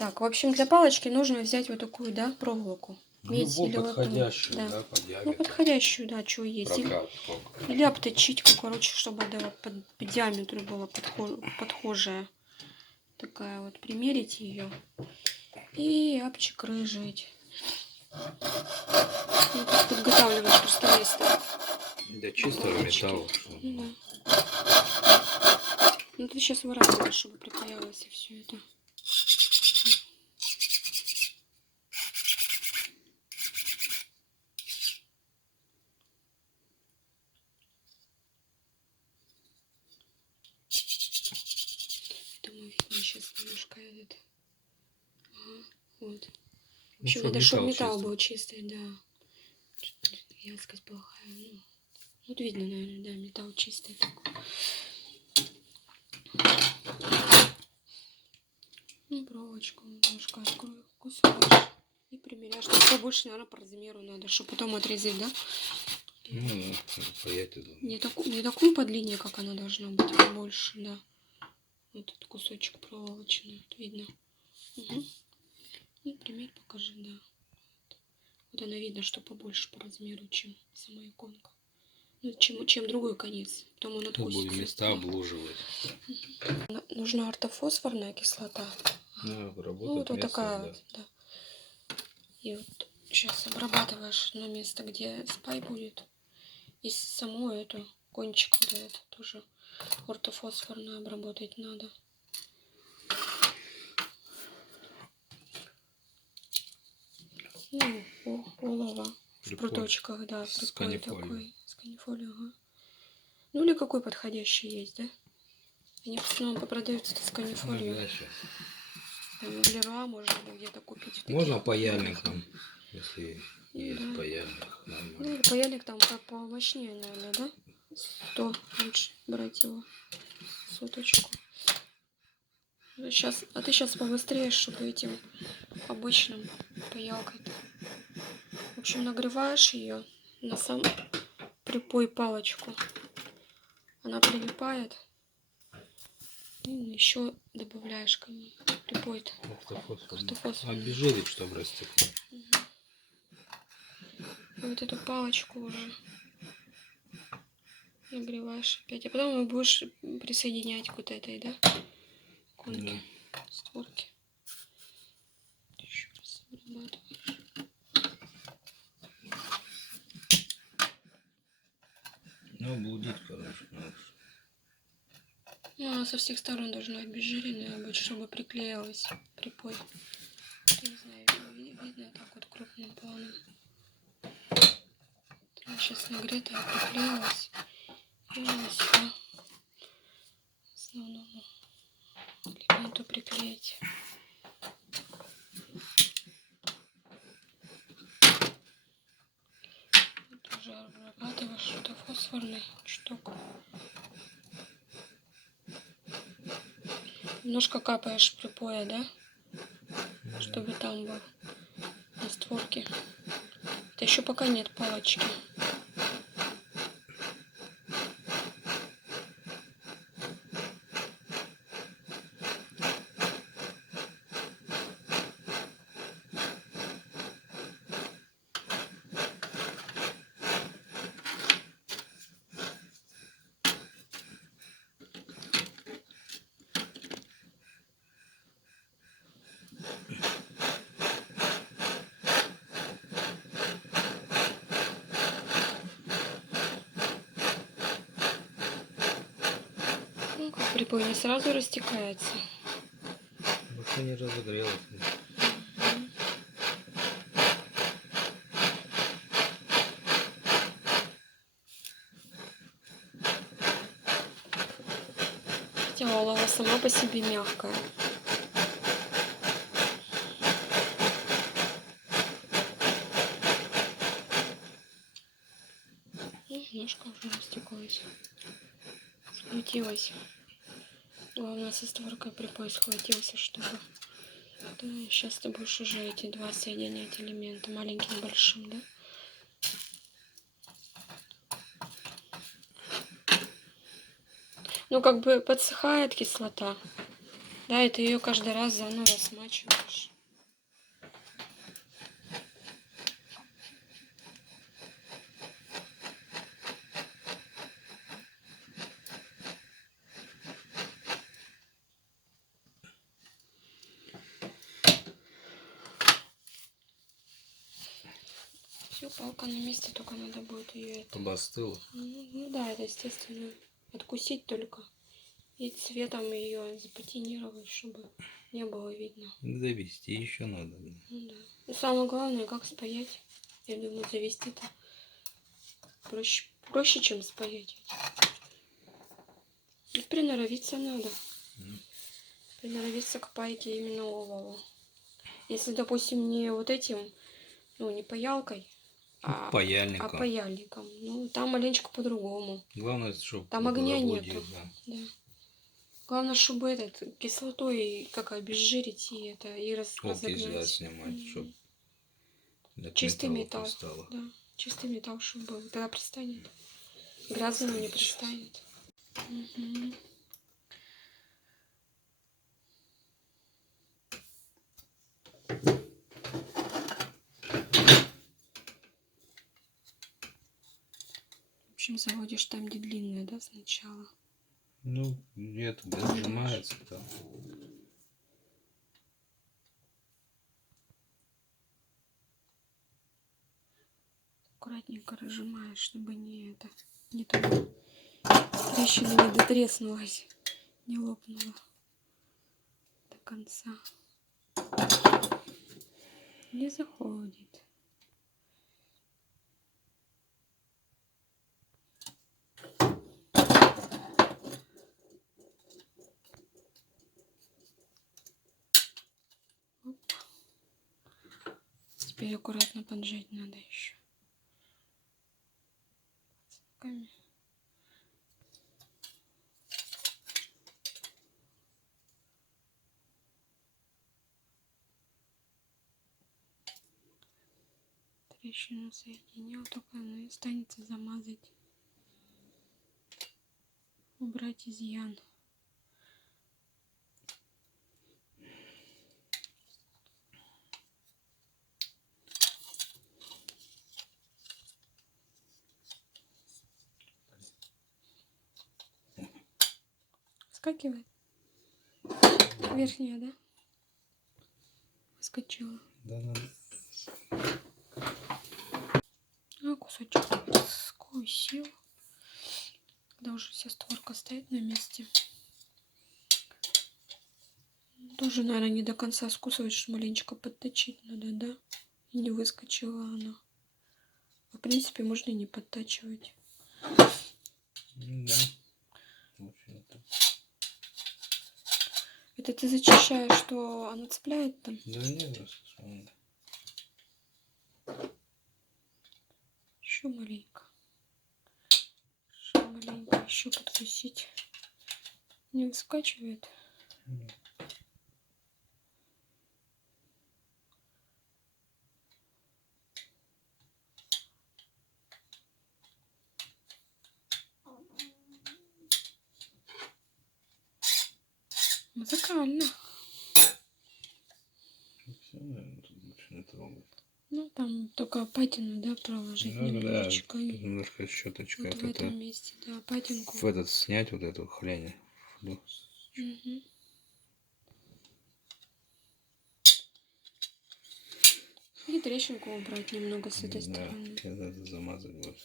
Так, в общем, для палочки нужно взять вот такую, да, проволоку. Медь Любую или латунь. подходящую, Да. да, по Ну, диаметру. подходящую, да, что есть. Прокат сколько. Или обточить, короче, чтобы да, по диаметру была подхожая. Такая вот, примерить ее и обчекрыжить. Ну, тут подготавливаешь просто место. Для чистого металла. Ну, да. Ну, ты сейчас выравниваешь, чтобы приклеилось и все это. Думаю, видно сейчас немножко этот. Ага, вот. В общем, надо, чтобы металл был чистый, да. Вязкость плохая. Ну, вот видно, наверное, да, металл чистый такой. Ну, проволочку немножко открою, кусаешь и примеряешь. Тут побольше, наверное, по размеру надо, чтобы потом отрезать, да? Ну, паять туда. Не такую по длине, как она должна быть, а больше, да. Вот этот кусочек проволочный, вот видно. Угу. И примерь, покажи, да. Вот она видно, что побольше по размеру, чем сама иконка. Ну, чем другой конец. Потом он откусится. Чтобы места обложивать. Нужна ортофосфорная кислота. Ну, Вот такая да. вот, да. И вот сейчас обрабатываешь на место, где спай будет. И саму эту кончик вот этот тоже ортофосфорно обработать надо. Ну, олово в пруточках, да, припой такой. С канифолью, ага. Ну или какой подходящий есть, да? Они в основном продаются с канифолью. Да, сейчас. Там в Леруа можно где-то купить. Можно паяльник там, если есть да. паяльник. Нормально. Ну, паяльник там помощнее, наверное, да? 100 лучше брать его. Соточку. Сейчас, а ты сейчас побыстрее, чтобы этим обычным паялкой-то. В общем, нагреваешь ее на сам припой палочку. Она прилипает. И еще добавляешь к ней припой-то. Ортофосфор. Обезжирить, чтобы растекло. Угу. И вот эту палочку уже нагреваешь опять. А потом будешь присоединять к вот этой, да? Конке. Да. Створки. Еще раз обрабатываешь. Ну, блудить, короче. Ну, она со всех сторон должна обезжиренная быть, чтобы приклеилась припой. Не знаю, видно так вот крупным планом. Она сейчас нагретая, приклеилась. И она сюда основному элементу приклеить. Тоже обрабатываешь ортофосфорный штук. Немножко капаешь припоя, да? Чтобы там был на створке. Это еще пока нет палочки. Ну, как припой не сразу растекается. Пока не разогрелось. Хотя олово сама по себе мягкая. Немножко уже растеклась. Схватилась. Главное, со створкой припой схватился, чтобы... Да, и сейчас ты будешь уже эти два соединять элемента, маленьким и большим, да? Ну, как бы подсыхает кислота. Да, и ты ее каждый раз заново смачиваешь. Все, палка на месте, только надо будет ее это... Обостыла. Ну да, это естественно. Откусить только. И цветом ее запатинировать, чтобы не было видно. Довести еще надо. Ну да. И самое главное, как спаять. Я думаю, завести-то проще, чем спаять. И приноровиться надо. Приноровиться к пайке именно олова. Если, допустим, не вот этим, ну, не паялкой, а Паяльником. паяльником. Ну, там маленечко по-другому. Главное, чтобы Там огня воблудить, нету. да. Да. Главное, чтобы этот кислотой как обезжирить и это и Окись, разогнать. да, снимать, чтобы Чистый металл. пристало. Да. Чистый металл, чтобы был. Тогда пристанет. Грязный не пристанет. Угу. В общем, заводишь там, где длинная, да, сначала. Ну, это зажимается там. Аккуратненько разжимаешь, чтобы не это, не то трещина не дотреснулась, не лопнула до конца. Не заходит. Оп. Теперь аккуратно поджать надо еще. Пацанками. Трещину соединил, только она останется замазать. Убрать изъян. Скакивает. Верхняя, да? Выскочила. Да, надо. А кусочек скусил. Когда уже вся створка стоит на месте. Тоже, наверное, не до конца скусывать, что маленечко подточить надо, да? И не выскочила она. В принципе, можно и не подтачивать. Да. В общем-то. Это ты зачищаешь, что она цепляет там? Да нет, просто. Еще маленько. Еще маленько. Еще подкусить. Не выскакивает. Музыкально. Все, наверное, тут больше не трогать. Ну, там только патину, да, проложить Ну, немножечко. да, И немножко щеточка. вот в этом месте, да, патинку. В этот снять вот эту хрень. Угу. И трещинку убрать немного с этой стороны. Это замазать будет.